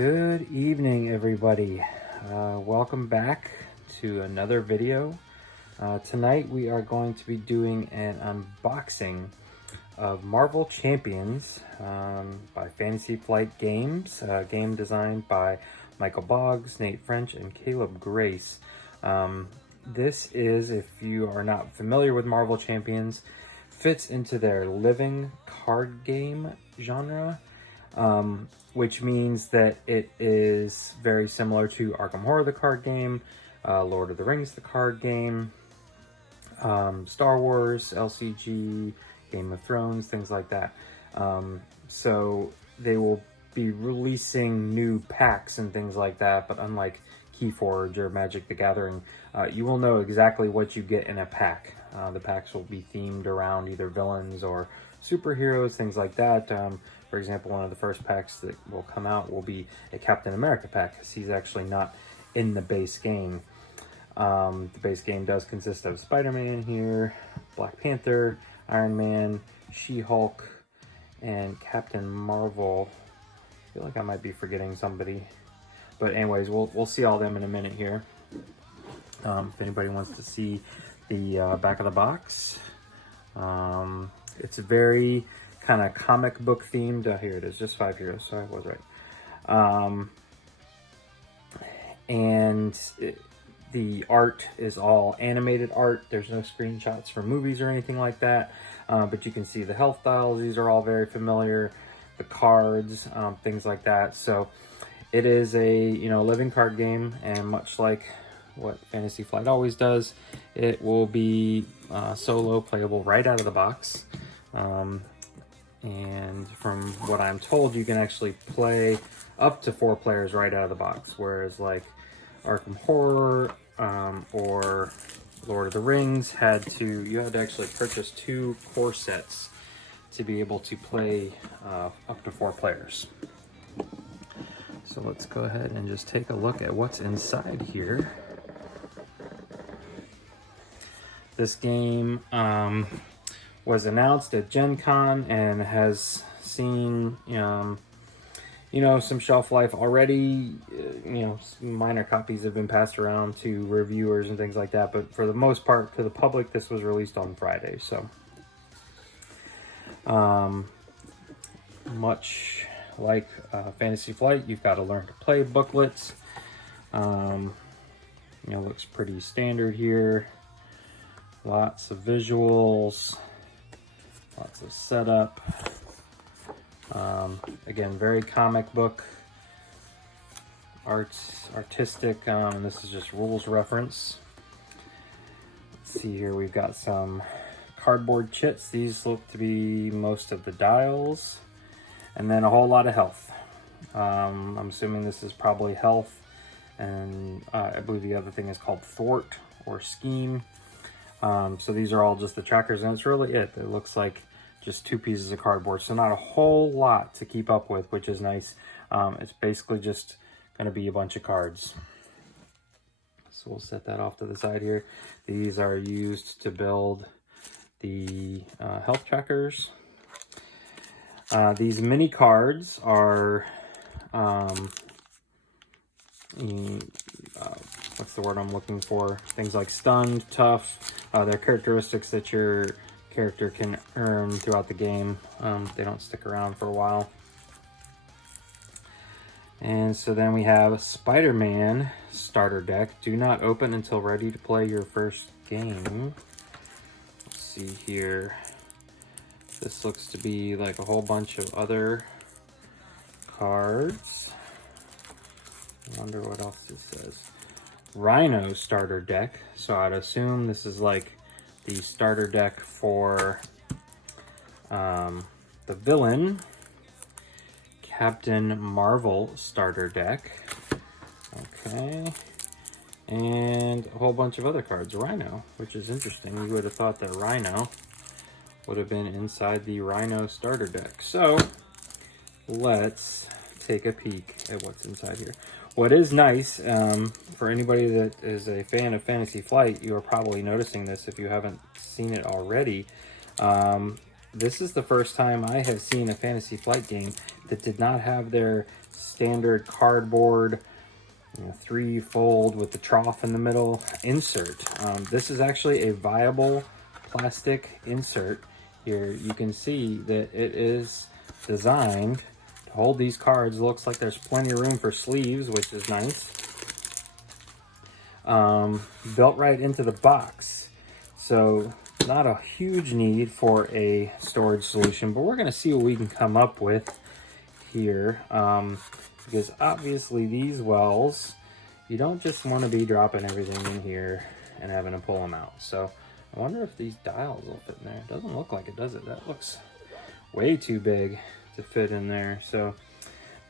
Good evening, everybody. Welcome back to another video. Tonight we are going to be doing an unboxing of Marvel Champions by Fantasy Flight Games, a game designed by Michael Boggs, Nate French, and Caleb Grace. This is, if you are not familiar with Marvel Champions, fits into their living card game genre. Which means that it is very similar to Arkham Horror, the card game, Lord of the Rings, the card game, Star Wars, LCG, Game of Thrones, things like that. So they will be releasing new packs and things like that, but unlike Keyforge or Magic the Gathering, you will know exactly what you get in a pack. The packs will be themed around either villains or superheroes, things like that. For example, one of the first packs that will come out will be a Captain America pack, because he's actually not in the base game. The base game does consist of Spider-Man here, Black Panther, Iron Man, She-Hulk, and Captain Marvel. I feel like I might be forgetting somebody. But anyways, we'll see all them in a minute here. If anybody wants to see the back of the box, it's very kind of comic book themed. Here it is, just 5 heroes, so I was right. The art is all animated art. There's no screenshots from movies or anything like that, but you can see the health dials. These are all very familiar. The cards, things like that. So it is a living card game, and much like what Fantasy Flight always does, it will be solo playable right out of the box. And from what I'm told, you can actually play up to 4 players right out of the box, whereas like Arkham Horror or Lord of the Rings you had to actually purchase 2 core sets to be able to play up to 4 players. So let's go ahead and just take a look at what's inside here. This game was announced at Gen Con and has seen, some shelf life already. Some minor copies have been passed around to reviewers and things like that, but for the most part, to the public, this was released on Friday. So, much like Fantasy Flight, you've got to learn to play booklets. Looks pretty standard here. Lots of visuals. Lots of setup. Again, very comic book artistic. This is just rules reference. Let's see here. We've got some cardboard chits. These look to be most of the dials, and then a whole lot of health. I'm assuming this is probably health, and I believe the other thing is called thwart or scheme. So these are all just the trackers, and it's really it. It looks like just 2 pieces of cardboard, so not a whole lot to keep up with, which is nice. It's basically just going to be a bunch of cards. So we'll set that off to the side here. These are used to build the health trackers. These mini cards are what's the word I'm looking for? Things like stunned, tough. They're characteristics that your character can earn throughout the game. They don't stick around for a while. And so then we have Spider-Man starter deck. Do not open until ready to play your first game. Let's see here. This looks to be like a whole bunch of other cards. I wonder what else this says. Rhino starter deck. So I'd assume this is like the starter deck for the villain. Captain Marvel starter deck. Okay. And a whole bunch of other cards. Rhino, which is interesting. You would have thought that Rhino would have been inside the Rhino starter deck. So let's take a peek at what's inside here. What is nice, for anybody that is a fan of Fantasy Flight, you are probably noticing this if you haven't seen it already. this is the first time I have seen a Fantasy Flight game that did not have their standard cardboard, you know, 3-fold with the trough in the middle insert. This is actually a viable plastic insert. Here you can see that it is designed to hold these cards. Looks like there's plenty of room for sleeves, which is nice. Built right into the box. So not a huge need for a storage solution, but we're going to see what we can come up with here. Because obviously these wells, you don't just want to be dropping everything in here and having to pull them out. So I wonder if these dials will fit in there. It doesn't look like it, does it? That looks way too big to fit in there. So,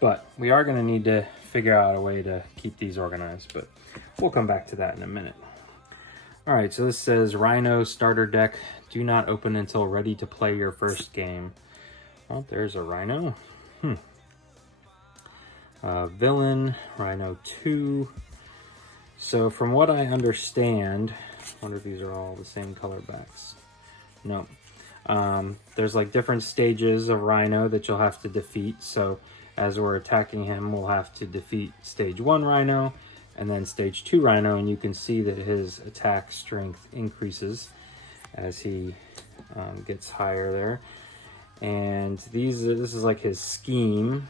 but we are going to need to figure out a way to keep these organized, but we'll come back to that in a minute. All right, so this says Rhino starter deck. Do not open until ready to play your first game. Well, there's a Rhino. Villain, Rhino 2. So from what I understand, I wonder if these are all the same color backs. No. There's like different stages of Rhino that you'll have to defeat. So as we're attacking him, we'll have to defeat stage 1 Rhino and then stage 2 Rhino, and you can see that his attack strength increases as he gets higher there. And this is like his scheme,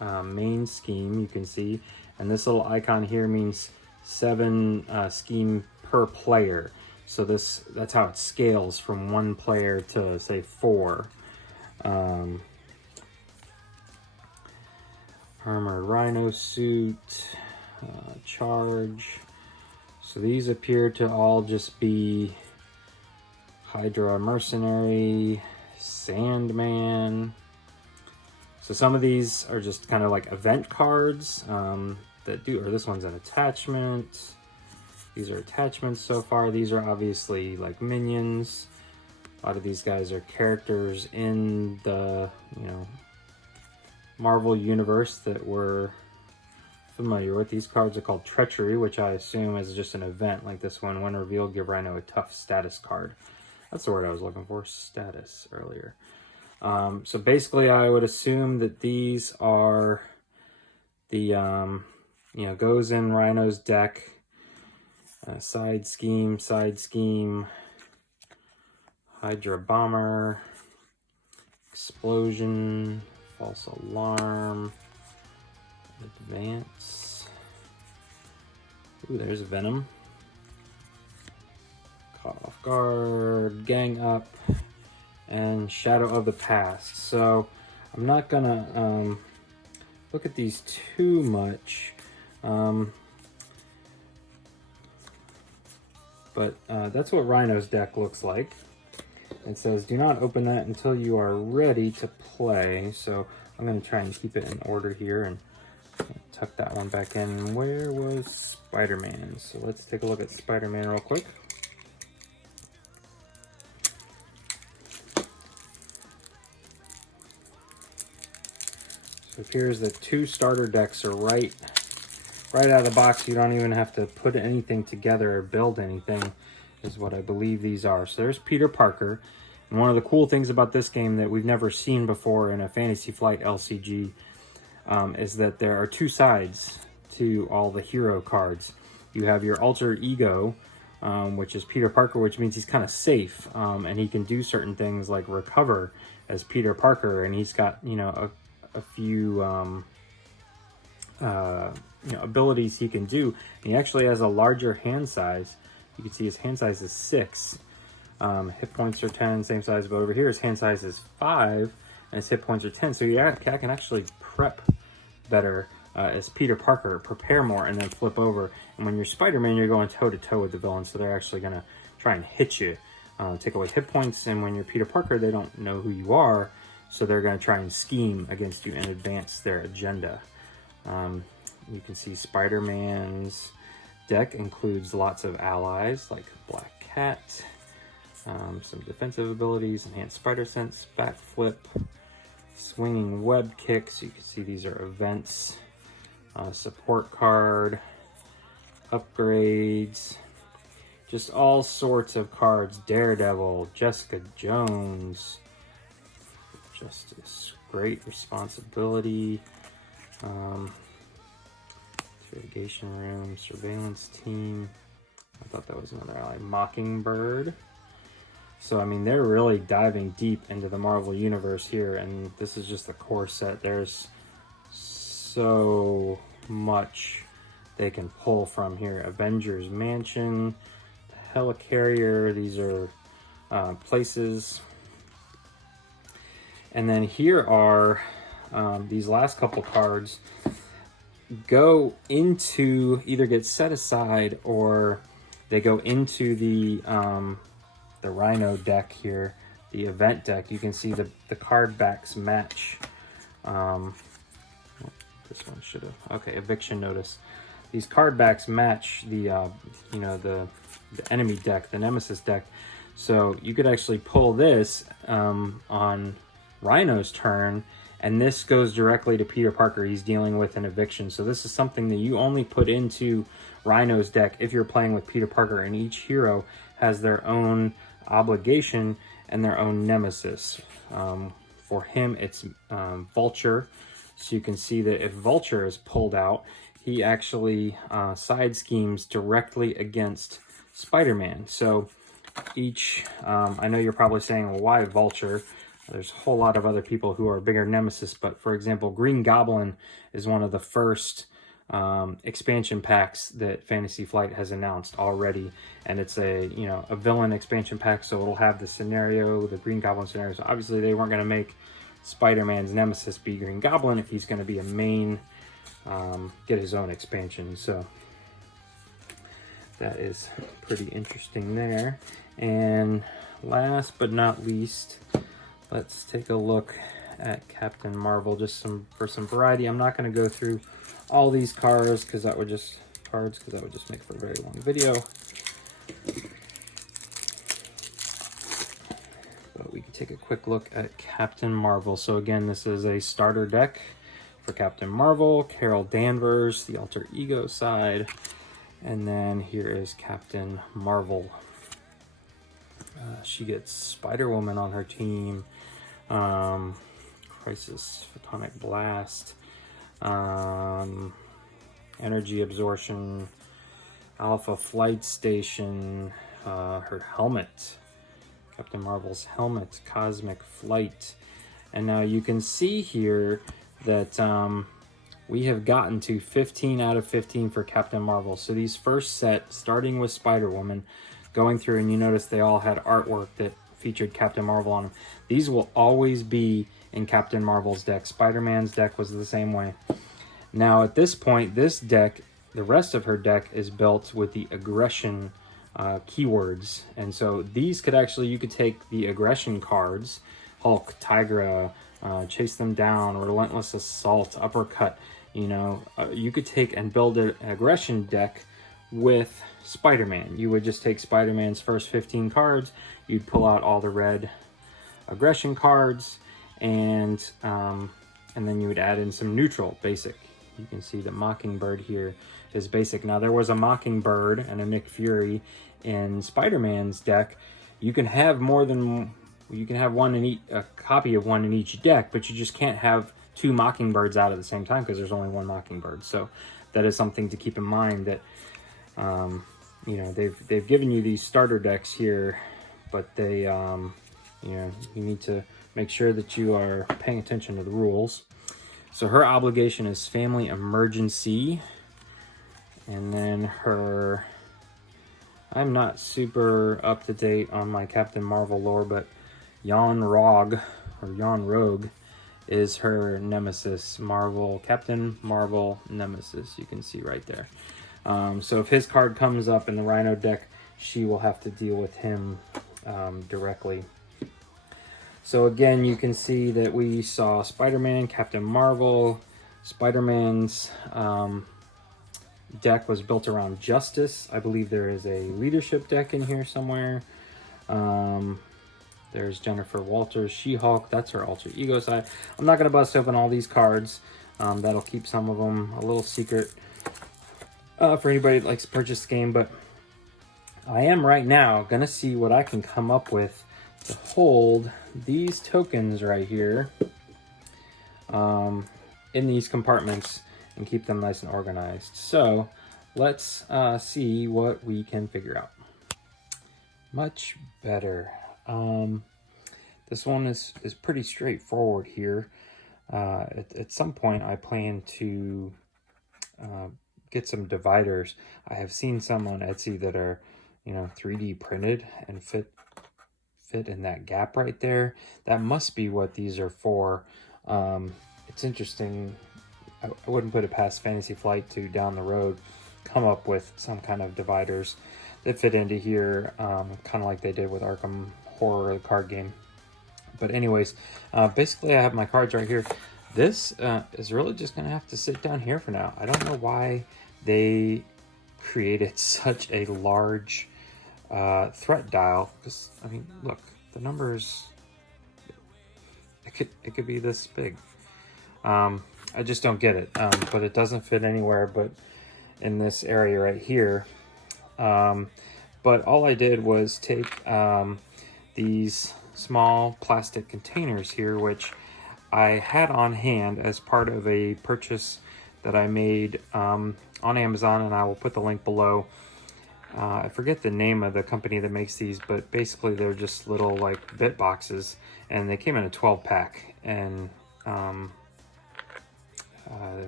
main scheme, you can see. And this little icon here means 7 scheme per player. So that's how it scales from 1 player to, say, 4. Armored Rhino suit, charge. So these appear to all just be Hydra Mercenary, Sandman. So some of these are just kind of like event cards that do, or this one's an attachment. These are attachments so far. These are obviously like minions. A lot of these guys are characters in the, you know, Marvel universe that we're familiar with. These cards are called Treachery, which I assume is just an event like this one. When revealed, give Rhino a tough status card. That's the word I was looking for, status, earlier. So basically I would assume that these are the, you know, goes in Rhino's deck. Side scheme, Hydra Bomber, Explosion, False Alarm, Advance. Ooh, there's Venom. Caught Off Guard, Gang Up, and Shadow of the Past. So I'm not gonna look at these too much. But that's what Rhino's deck looks like. It says, do not open that until you are ready to play. So I'm going to try and keep it in order here and tuck that one back in. Where was Spider-Man? So let's take a look at Spider-Man real quick. So it appears that 2 starter decks are right out of the box. You don't even have to put anything together or build anything, is what I believe these are. So there's Peter Parker. And one of the cool things about this game that we've never seen before in a Fantasy Flight LCG is that there are 2 sides to all the hero cards. You have your alter ego, which is Peter Parker, which means he's kind of safe, and he can do certain things like recover as Peter Parker, and he's got, you know, a few you know, abilities he can do. And he actually has a larger hand size. You can see his hand size is 6. Hit points are 10, same size, but over here his hand size is 5 and his hit points are 10. So yeah, I can actually prep better as Peter Parker, prepare more, and then flip over. And when you're Spider-Man, you're going toe-to-toe with the villain, so they're actually going to try and hit you, take away hit points. And when you're Peter Parker, they don't know who you are, so they're going to try and scheme against you and advance their agenda. You can see Spider-Man's deck includes lots of allies like Black Cat, some defensive abilities, enhanced spider sense, backflip, swinging web kick. So you can see these are events, support card, upgrades, just all sorts of cards. Daredevil, Jessica Jones, Justice, great responsibility. Interrogation room, surveillance team. I thought that was another ally. Mockingbird. So I mean, they're really diving deep into the Marvel universe here, and this is just the core set. There's so much they can pull from here. Avengers Mansion, Helicarrier. These are places. And then here are these last couple cards go into, either get set aside or they go into the Rhino deck here, the event deck. You can see the card backs match. This one should have, okay, eviction notice. These card backs match the the enemy deck, the Nemesis deck. So you could actually pull this on Rhino's turn, and this goes directly to Peter Parker. He's dealing with an eviction. So this is something that you only put into Rhino's deck if you're playing with Peter Parker, and each hero has their own obligation and their own nemesis. For him, it's Vulture. So you can see that if Vulture is pulled out, he actually side schemes directly against Spider-Man. So each, I know you're probably saying, well, why Vulture? There's a whole lot of other people who are bigger nemesis, but for example, Green Goblin is one of the first expansion packs that Fantasy Flight has announced already, and it's a a villain expansion pack, so it'll have the scenario, the Green Goblin scenario. So obviously they weren't going to make Spider-Man's nemesis be Green Goblin if he's going to be a main, get his own expansion. So that is pretty interesting there. And last but not least, let's take a look at Captain Marvel, just for some variety. I'm not going to go through all these cards because that would just make for a very long video. But we can take a quick look at Captain Marvel. So again, this is a starter deck for Captain Marvel, Carol Danvers, the alter ego side, and then here is Captain Marvel. She gets Spider-Woman on her team, Crisis, Photonic Blast, Energy Absorption, Alpha Flight Station, her helmet, Captain Marvel's helmet, Cosmic Flight. And now you can see here that we have gotten to 15 out of 15 for Captain Marvel. So these first set, starting with Spider-Woman, going through, and you notice they all had artwork that featured Captain Marvel on them. These will always be in Captain Marvel's deck. Spider-Man's deck was the same way. Now at this point, this deck, the rest of her deck is built with the aggression keywords. And so these could actually, you could take the aggression cards, Hulk, Tigra, Chase Them Down, Relentless Assault, Uppercut. You could take and build an aggression deck with Spider-Man. You would just take Spider-Man's first 15 cards, you'd pull out all the red aggression cards, and then you would add in some neutral, basic. You can see the Mockingbird here is basic. Now there was a Mockingbird and a Nick Fury in Spider-Man's deck. You can have one in each, a copy of one in each deck, but you just can't have two Mockingbirds out at the same time because there's only one Mockingbird. So that is something to keep in mind, that they've given you these starter decks here, but they you need to make sure that you are paying attention to the rules. So her obligation is Family Emergency, and then her, I'm not super up to date on my Captain Marvel lore, but Jan Rogue is her nemesis, Captain Marvel nemesis. You can see right there. So if his card comes up in the Rhino deck, she will have to deal with him directly. So again, you can see that we saw Spider-Man, Captain Marvel. Spider-Man's deck was built around justice. I believe there is a leadership deck in here somewhere. There's Jennifer Walters, She-Hulk. That's her alter ego side. I'm not going to bust open all these cards. That'll keep some of them a little secret for anybody that likes to purchase the game. But I am right now going to see what I can come up with to hold these tokens right here in these compartments and keep them nice and organized. So let's see what we can figure out. Much better. This one is pretty straightforward here. At some point I plan to get some dividers. I have seen some on Etsy that are, you know, 3D printed and fit in that gap right there. That must be what these are for. It's interesting. I wouldn't put it past Fantasy Flight to down the road come up with some kind of dividers that fit into here, kind of like they did with Arkham Horror, the card game. But anyways, basically I have my cards right here. This is really just gonna have to sit down here for now. I don't know why they created such a large threat dial, because I mean, look, the numbers, it could be this big. I just don't get it. But it doesn't fit anywhere but in this area right here. But all I did was take these small plastic containers here, which I had on hand as part of a purchase that I made on Amazon, and I will put the link below. I forget the name of the company that makes these, but basically they're just little like bit boxes, and they came in a 12-pack, and I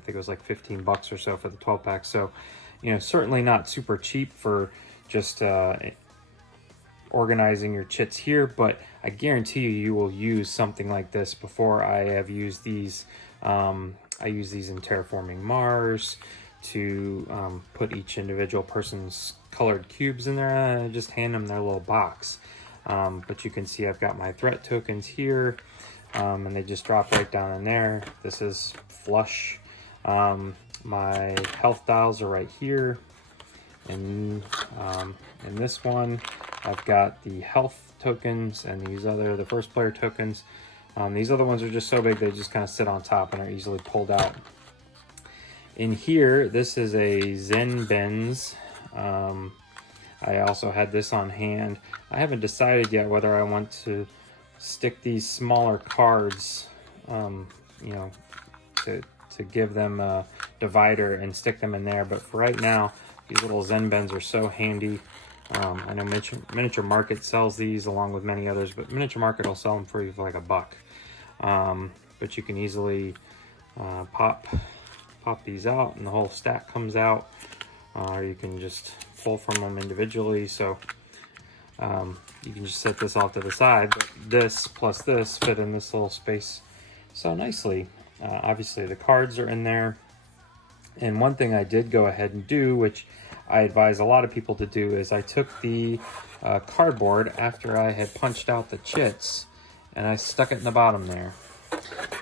think it was like 15 bucks or so for the 12-pack. So, you know, certainly not super cheap for just organizing your chits here, but I guarantee you will use something like this before. I have used these. I use these in Terraforming Mars to put each individual person's colored cubes in there and just hand them their little box. But you can see I've got my threat tokens here, and they just drop right down in there. This is flush. My health dials are right here, and in this one I've got the health tokens, and these other, the first player tokens. These other ones are just so big they just kind of sit on top and are easily pulled out. In here, this is a Zen Bins. I also had this on hand. I haven't decided yet whether I want to stick these smaller cards, you know, to give them a divider and stick them in there. But for right now, these little Zen Bins are so handy. I know Miniature Market sells these along with many others, but Miniature Market will sell them for you for like $1. But you can easily pop these out and the whole stack comes out, or you can just pull from them individually. So you can just set this off to the side, but this plus this fit in this little space so nicely. Obviously the cards are in there, and one thing I did go ahead and do, which I advise a lot of people to do, is I took the cardboard after I had punched out the chits and I stuck it in the bottom there.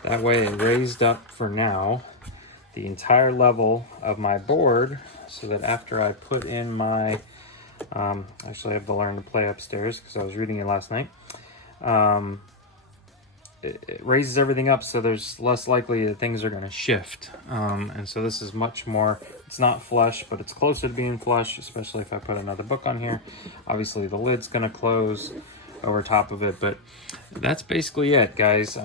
That way it raised up for now the entire level of my board, so that after I put in my, actually I have to learn to play upstairs because I was reading it last night. It raises everything up so there's less likely that things are going to shift. And so this is much more, it's not flush, but it's closer to being flush, especially if I put another book on here. Obviously the lid's going to close over top of it, but that's basically it, guys.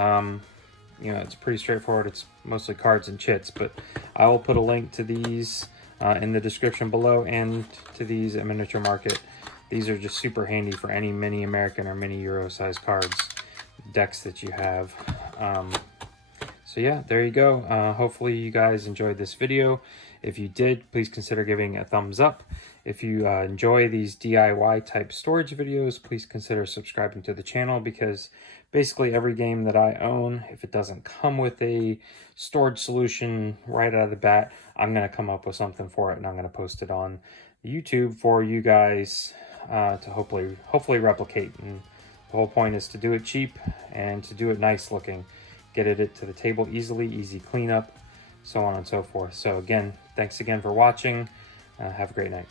You know, it's pretty straightforward. It's mostly cards and chits, but I will put a link to these in the description below, and to these at Miniature Market. These are just super handy for any mini American or mini Euro size cards decks that you have. So yeah, there you go. Hopefully you guys enjoyed this video. If you did, please consider giving a thumbs up. If you enjoy these DIY type storage videos, please consider subscribing to the channel, because basically every game that I own, if it doesn't come with a storage solution right out of the bat, I'm going to come up with something for it, and I'm going to post it on YouTube for you guys to hopefully replicate. And the whole point is to do it cheap and to do it nice looking. Get it to the table easily, easy cleanup, so on and so forth. So again, thanks again for watching. Have a great night.